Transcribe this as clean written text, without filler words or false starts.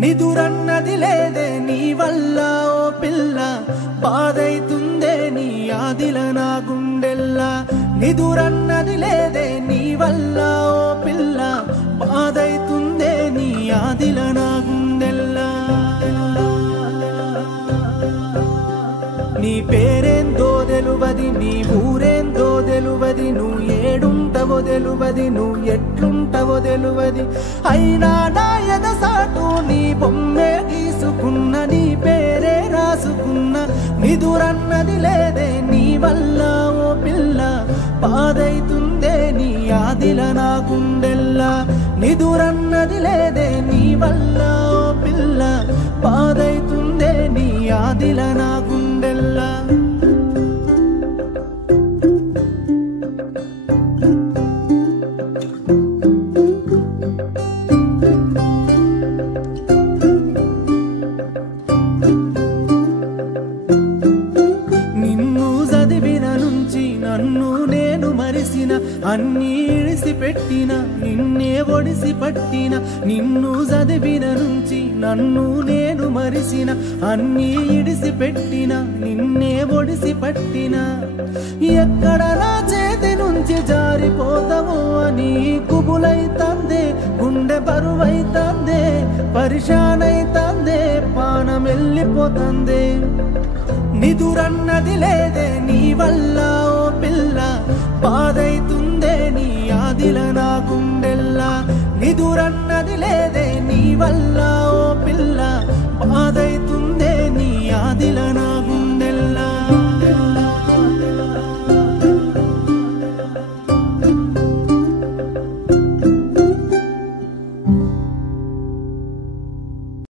నిదురన్నది లేదే నీ వల్ల ఓ పిల్ల బాధైతుందే నీ ఆదిల నా గుండెల్లా నిదురన్నది లేదే నీ వల్ల ఓ పిల్ల బాధైతుందే నీ ఆదిల నా గుండెల్లా నీ పేరేందో తెలువది నీ ఊరేందో తెలువది నువ్వు ఏడుంటవో తెలువది నువ్వు ఎట్లుంటవో తెలువది అయినా నా ఎదసాటు నీ బొమ్మే గీసుకున్న నీ పేరే రాసుకున్న నిదురన్నది లేదే నీ వల్ల ఓ పిల్ల బాధైతుందే నీ ఆదిల నా గుండెల్లా నిదురన్నది లేదే నీ వల్ల ఓ పిల్ల బాధైతుందే నీ ఆదిల నా గుండెల్లా నన్ను నేను మరిసిన అన్నీ ఇడిసి పెట్టిన నిన్నే ఒడిసి పట్టిన నిన్ను చదివిన నుంచి నన్ను నేను మరిసిన అన్నీ ఇడిసి పెట్టిన నిన్నే ఒడిసి పట్టిన ఎక్కడ నా చేతి నుంచి జారిపోతావో అని కుబులైతందే గుండె బరువైతందే పరిశానైతందే పానం వెళ్ళిపోతందే నిదురన్నది లేదే నీ వల్ల ఓ పిల్ల బాధైతుందే నీ ఆదిల నా గుండెల్లా నిదురన్నది లేదే నీ వల్ల ఓ పిల్ల బాధైతుందే నీ ఆదిల నా